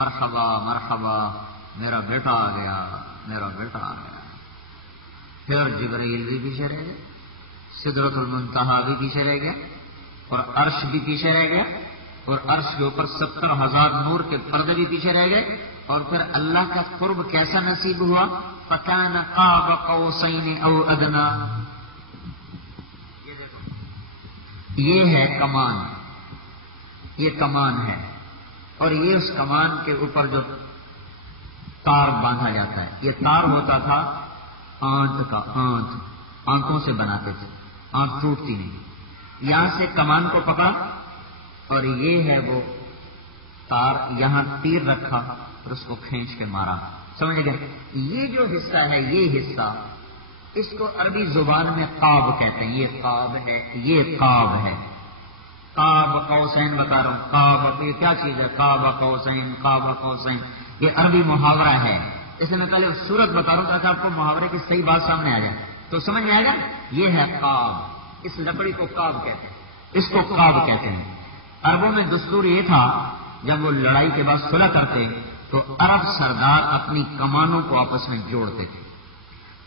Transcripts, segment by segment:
مرحبا مرحبا میرا بیٹا آ گیا، میرا بیٹا آ گیا۔ پھر جبرائیل بھی پیچھے رہ گئے، سدرۃ المنتہا بھی پیچھے رہ گیا، اور عرش بھی پیچھے رہ گیا، اور عرش کے اوپر 70,000 نور کے پردے بھی پیچھے رہ گئے۔ اور پھر اللہ کا قرب کیسا نصیب ہوا؟ فَكَانَ قَابَ قَوْسَيْنِ أَوْ أَدْنَىٰ۔ یہ ہے کمان، یہ کمان ہے، اور یہ اس کمان کے اوپر جو تار باندھا جاتا ہے، یہ تار ہوتا تھا آنت کا، آنتوں سے بناتے تھے، آنت ٹوٹتی نہیں۔ یہاں سے کمان کو پکڑا اور یہ ہے وہ تار، یہاں تیر رکھا اور اس کو کھینچ کے مارا، سمجھ گئے؟ یہ جو حصہ ہے، یہ حصہ، اس کو عربی زبان میں قاب کہتے ہیں۔ یہ قاب ہے، یہ قاب ہے۔ قاب قوسین بتا رہا ہوں، قاب یہ کیا چیز ہے؟ قاب قوسین، قاب قوسین، یہ عربی محاورہ ہے۔ اس میں پہلے صورت بتا رہا ہوں تاکہ آپ کو محاورے کی صحیح بات سامنے آ جائے تو سمجھ میں آئے گا۔ یہ ہے قاب، اس لکڑی کو قاب کہتے ہیں، اس کو قاب کہتے ہیں۔ عربوں میں دستور یہ تھا، جب وہ لڑائی کے بعد صلح کرتے تو عرب سردار اپنی کمانوں کو آپس میں جوڑتے تھے،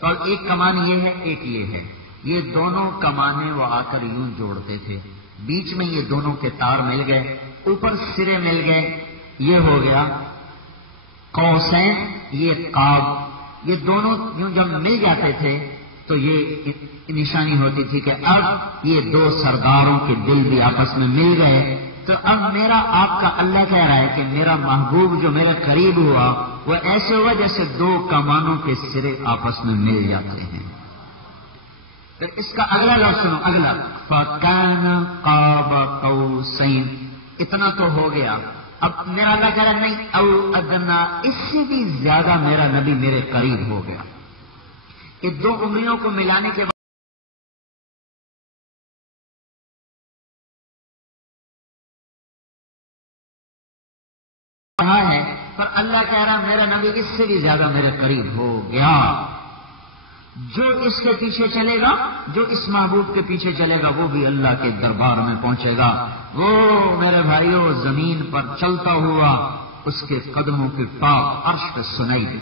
تو ایک کمان یہ ہے، ایک یہ ہے، یہ دونوں کمانیں وہ آ کر یوں جوڑتے تھے، بیچ میں یہ دونوں کے تار مل گئے، اوپر سرے مل گئے، یہ ہو گیا قوسین، یہ قاب۔ یہ دونوں یوں جب مل جاتے تھے تو یہ نشانی ہوتی تھی کہ اب یہ دو سرداروں کے دل بھی آپس میں مل گئے۔ تو اب میرا آپ کا اللہ کہہ رہا ہے کہ میرا محبوب جو میرے قریب ہوا وہ ایسے ہوا جیسے دو کمانوں کے سرے آپس میں مل جاتے ہیں۔ پھر اس کا اگلا لفظ سنو، اگلا فَكَانَ قَابَ قَوْسَيْنِ، اتنا تو ہو گیا۔ اب میرا اللہ کہہ رہا نہیں، او ادنا، اس سے بھی زیادہ میرا نبی میرے قریب ہو گیا۔ یہ دو انگلیوں کو ملانے کے بعد ہے، پر اللہ کہہ رہا میرا نبی اس سے بھی زیادہ میرے قریب ہو گیا۔ جو اس کے پیچھے چلے گا، جو اس محبوب کے پیچھے چلے گا، وہ بھی اللہ کے دربار میں پہنچے گا۔ وہ میرے بھائیوں زمین پر چلتا ہوا اس کے قدموں کی ٹاپ عرش پہ سنائی دی۔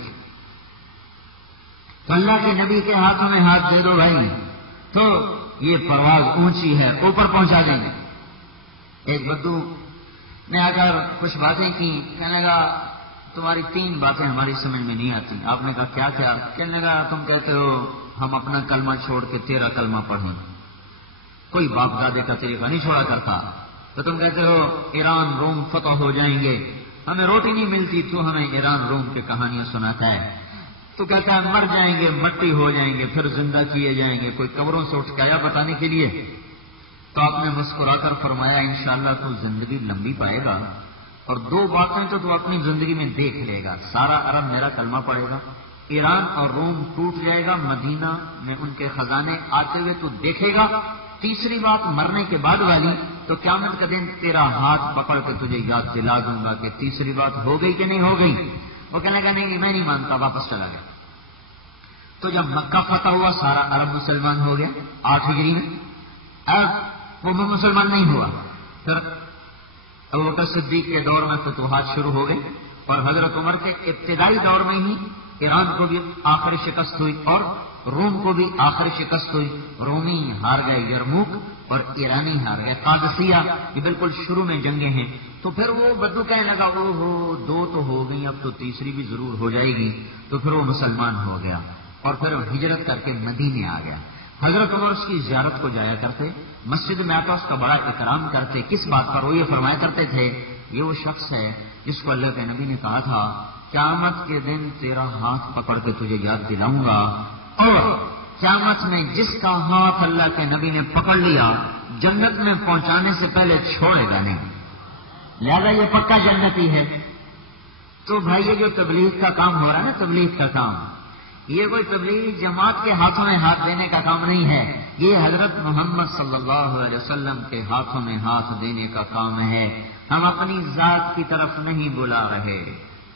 تو اللہ کے نبی کے ہاتھوں میں ہاتھ دے دو بھائی، تو یہ پرواز اونچی ہے، اوپر پہنچا دیں گے۔ ایک بدو نے اگر کچھ باتیں کی، کہنے لگا تمہاری 3 باتیں ہماری سمجھ میں نہیں آتی۔ آپ نے کہا کیا کیا؟ کہنے لگا تم کہتے ہو ہم اپنا کلمہ چھوڑ کے تیرا کلمہ پڑھیں، کوئی باپ دادے کا طریقہ نہیں چھوڑا کرتا۔ تو تم کہتے ہو ایران روم فتح ہو جائیں گے، ہمیں روٹی نہیں ملتی تو ہمیں ایران روم کی کہانیاں سناتا ہے۔ تو کہتا ہے مر جائیں گے، مٹی ہو جائیں گے، پھر زندہ کیے جائیں گے، کوئی قبروں سے اٹھ کے آیا بتانے کے لیے؟ تو آپ نے مسکرا کر فرمایا انشاءاللہ تو زندگی لمبی پائے گا، اور 2 باتیں تو اپنی زندگی میں دیکھ لے گا، سارا عرب میرا کلمہ پڑے گا، ایران اور روم ٹوٹ جائے گا، مدینہ میں ان کے خزانے آتے ہوئے تو دیکھے گا۔ تیسری بات مرنے کے بعد والی، تو قیامت کے دن تیرا ہاتھ پکڑ کے تجھے یاد دلا دوں گا کہ تیسری بات ہو گئی کہ نہیں ہو گئی۔ وہ کہنے لگا نہیں میں نہیں مانتا، واپس چلا گیا۔ تو جب مکہ فتح ہوا سارا عرب مسلمان ہو گیا 8 ہجری میں، اب وہ مسلمان نہیں ہوا۔ پھر ابوبکر صدیق کے دور میں فتوحات شروع ہو گئے، اور حضرت عمر کے ابتدائی دور میں ہی ایران کو بھی آخری شکست ہوئی اور روم کو بھی آخری شکست ہوئی۔ رومی ہار گئے یرموک اور ایرانی ہار گئے قادسیہ، یہ بالکل شروع میں جنگیں ہیں۔ تو پھر وہ بدو کہنے لگا او ہو 2 تو ہو گئی، اب تو تیسری بھی ضرور ہو جائے گی۔ تو پھر وہ مسلمان ہو گیا اور پھر ہجرت کر کے مدینے آ گیا۔ حضرت عمر اس کی زیارت کو جایا کرتے، مسجد میں آتا اس کا بڑا اکرام کرتے۔ کس بات پر؟ وہ یہ فرمایا کرتے تھے یہ وہ شخص ہے جس کو اللہ کے نبی نے کہا تھا قیامت کے دن تیرا ہاتھ پکڑ کے تجھے یاد دلاؤں گا، اور قیامت میں جس کا ہاتھ اللہ کے نبی نے پکڑ لیا جنت میں پہنچانے سے پہلے چھوڑے گا نہیں، لہذا یہ پکا جنتی ہے۔ تو بھائی یہ جو تبلیغ کا کام ہو رہا ہے نا، تبلیغ کا کام، یہ کوئی تبلیغی جماعت کے ہاتھوں میں ہاتھ دینے کا کام نہیں ہے، یہ حضرت محمد صلی اللہ علیہ وسلم کے ہاتھوں میں ہاتھ دینے کا کام ہے۔ ہم اپنی ذات کی طرف نہیں بلا رہے،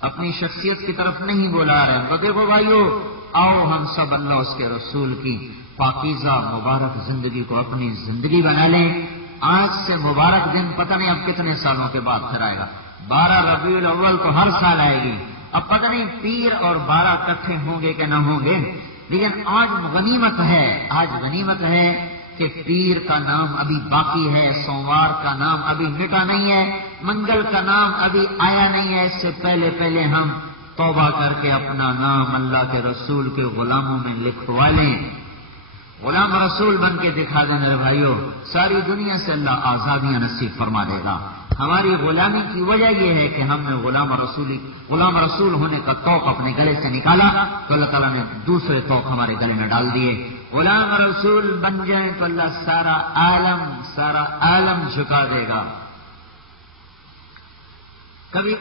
اپنی شخصیت کی طرف نہیں بلا رہے۔ تو دیکھو بھائیو، آؤ ہم سب اللہ اس کے رسول کی پاکیزہ مبارک زندگی کو اپنی زندگی بنا لیں۔ آج سے مبارک دن پتہ نہیں اب کتنے سالوں کے بعد پھر آئے گا۔ 12 ربیع الاول تو ہر سال آئے گی. اب پتہ نہیں پیر اور 12 اکٹھے ہوں گے کہ نہ ہوں گے، لیکن آج غنیمت ہے کہ پیر کا نام ابھی باقی ہے، سوموار کا نام ابھی مٹا نہیں ہے، منگل کا نام ابھی آیا نہیں ہے. اس سے پہلے ہم توبہ کر کے اپنا نام اللہ کے رسول کے غلاموں میں لکھوا لیں. غلام رسول بن کے دکھا دیں میرے بھائیوں، ساری دنیا سے اللہ آزادیاں نصیب فرما دے گا. ہماری غلامی کی وجہ یہ ہے کہ ہم نے غلام رسول ہونے کا توق اپنے گلے سے نکالا تو اللہ تعالیٰ نے دوسرے توق ہمارے گلے میں ڈال دیے. غلام رسول بن جائیں تو اللہ سارا عالم جھکا دے گا. کبھی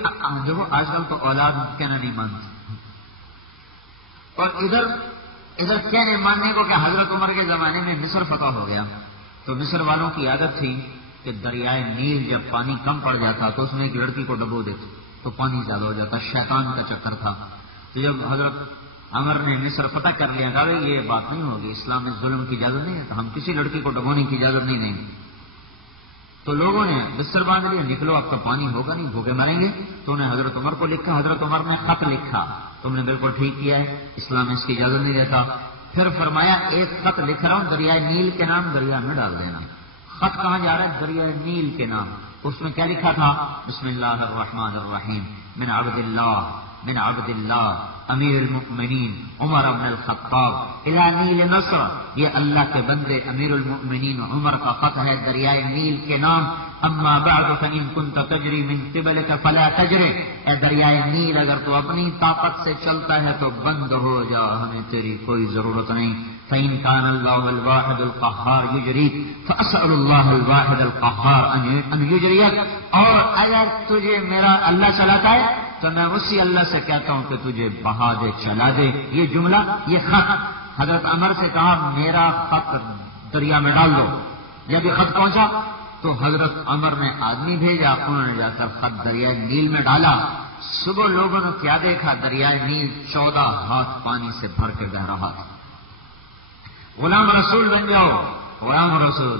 دیکھو آج کل تو اولاد کہنا نہیں مانتی، اور ادھر کہنے ماننے کو کہ حضرت عمر کے زمانے میں مصر فتح ہو گیا تو مصر والوں کی عادت تھی کہ دریائے نیل جب پانی کم پڑ جاتا تو اس میں ایک لڑکی کو ڈبو دیتے تو پانی زیادہ ہو جاتا. شیطان کا چکر تھا. تو جب حضرت عمر نے مصر فتح کر لیا کہا یہ بات نہیں ہوگی، اسلام میں ظلم کی اجازت نہیں ہے، تو ہم کسی لڑکی کو ڈبونے کی اجازت نہیں دیں گے. تو لوگوں نے بستر باندھ لیا، نکلو اب تو پانی ہوگا نہیں، بھوکے مریں گے. تو انہیں حضرت عمر کو لکھا، حضرت عمر نے خط لکھا، تم نے بالکل ٹھیک کیا ہے، اسلام اس کی اجازت نہیں دیتا. پھر فرمایا ایک خط لکھ رہا ہوں دریائے نیل کے نام دریا میں ڈال دینا. خط کہاں جا رہا ہے؟ دریائے نیل کے نام. اس میں کیا لکھا تھا؟ بسم اللہ الرحمن الرحیم من عبد اللہ امیر المؤمنین عمر بن الخطاب الى نیل نصر. یہ اللہ کے بندے امیر المؤمنین عمر کا خط ہے دریائے نیل کے نام. اما بعد فإن كنت تجری من قبلك فلا تجری. اے دریائے نیل اگر تو اپنی طاقت سے چلتا ہے تو بند ہو جا، ہمیں تیری کوئی ضرورت نہیں. فإن كان الله الواحد القهار يجري فأسأل الله الواحد القهار أن يجري. اور اگر تجھے میرا اللہ چلاتا ہے تو میں اسی اللہ سے کہتا ہوں کہ تجھے بہا دے، چلا دے. یہ جملہ، یہ خط حضرت عمر سے کہا میرا خط دریا میں ڈال دو. جب یہ خط پہنچا تو حضرت عمر نے آدمی بھیجا، انہوں نے جا کر خط دریائے نیل میں ڈالا. صبح لوگوں نے کیا دیکھا؟ دریائے نیل 14 ہاتھ پانی سے بھر کے بہ رہا تھا. غلام رسول بن جاؤ، غلام رسول،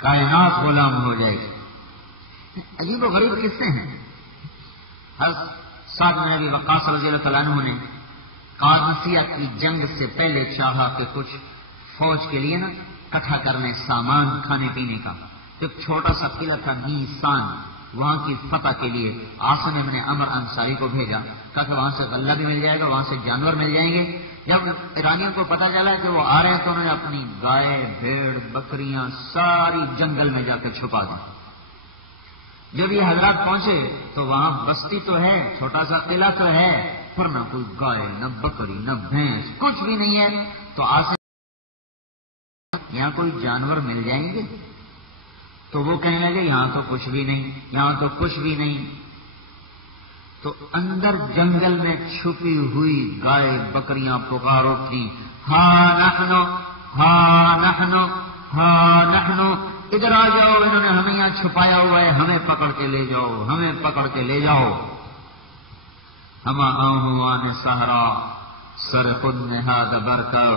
کائنات غلام ہو جائے گی. عجیب و غریب قصے ہیں. سعد بن ابی وقاص رضی اللہ عنہ نے قادسیہ کی جنگ سے پہلے چاہا کہ کچھ فوج کے لیے نا اکٹھا کرنے سامان کھانے پینے کا. ایک چھوٹا سا قلعہ تھا نیسان، وہاں کی فتح کے لیے عاصم بن عمر انصاری کو بھیجا تاکہ وہاں سے غلہ بھی مل جائے گا، وہاں سے جانور مل جائیں گے. جب ایرانیوں کو پتا چلا کہ وہ آ رہے ہیں تو انہوں نے اپنی گائے بھیڑ بکریاں ساری جنگل میں جا کے چھپا دی. جب یہ حضرات پہنچے تو وہاں بستی تو ہے، چھوٹا سا قلعہ تو ہے، پر نہ کوئی گائے نہ بکری نہ بھینس، کچھ بھی نہیں ہے. تو آسے یہاں کوئی جانور مل جائیں گے؟ تو وہ کہنے لگے یہاں تو کچھ بھی نہیں، یہاں تو کچھ بھی نہیں. تو اندر جنگل میں چھپی ہوئی گائے بکریاں پکار اٹھی، ہاں نحنو ہاں نحنو ہاں نحنو، ادھر آ جاؤ، انہوں نے ہمیں یہاں چھپایا ہوا ہے، ہمیں پکڑ کے لے جاؤ، ہمیں پکڑ کے لے جاؤ. ہما آہوان صحرا سر خود نہاد برکر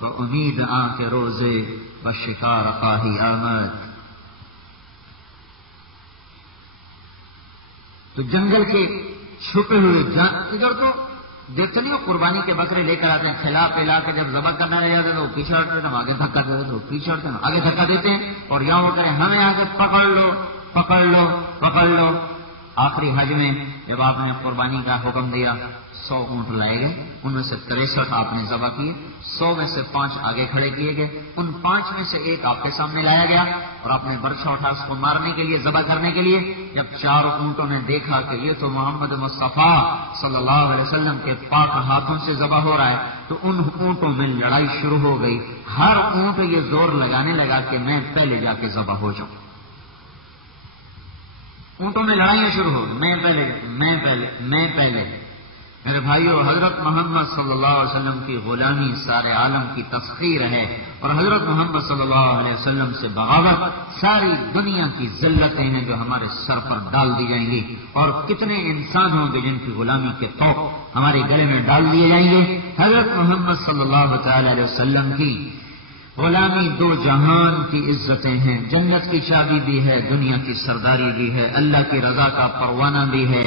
و امید آن کے روزے و شکار خواہی آمد. تو جنگل کے چھپے ہوئے ادھر تو دیکھتے نہیں ہو قربانی کے بکرے لے کر آتے ہیں، کھلا پلا کے جب ذبح کرنا رہ جاتے تو پیچھے ہٹتے ہیں، آگے دھکا دیتے تو پیچھے ہٹتے ہیں، آگے دھکا دیتے ہیں اور یہاں وہ کریں ہمیں آگے پکڑ لو پکڑ لو پکڑ لو. آخری حج میں جب آپ نے قربانی کا حکم دیا 100 اونٹ لائے گئے، ان میں سے 63 آپ نے ذبح کیے، 100 میں سے 5 آگے کھڑے کیے گئے. ان 5 میں سے ایک آپ کے سامنے لایا گیا اور آپ نے برچھا اٹھا اس کو مارنے کے لیے، ذبح کرنے کے لیے. جب 4 اونٹوں نے دیکھا کہ یہ تو محمد مصطفیٰ صلی اللہ علیہ وسلم کے پاک ہاتھوں سے ذبح ہو رہا ہے تو ان اونٹوں میں لڑائی شروع ہو گئی. ہر اونٹ یہ زور لگانے لگا کہ میں پہلے جا کے ذبح ہو جاؤں. اونٹوں میں لڑائیاں شروع ہو گئی، میں پہلے. میرے بھائیو، حضرت محمد صلی اللہ علیہ وسلم کی غلامی سارے عالم کی تسخیر ہے، اور حضرت محمد صلی اللہ علیہ وسلم سے بغاوت ساری دنیا کی ذلتیں ہیں جو ہمارے سر پر ڈال دی جائیں گی. اور کتنے انسان ہوں گے جن کی غلامی کے طوق ہمارے گلے میں ڈال دیے جائیں گے. حضرت محمد صلی اللہ تعالی علیہ وسلم کی غلامی دو جہان کی عزتیں ہیں، جنت کی چابی بھی ہے، دنیا کی سرداری بھی ہے، اللہ کی رضا کا پروانہ بھی ہے،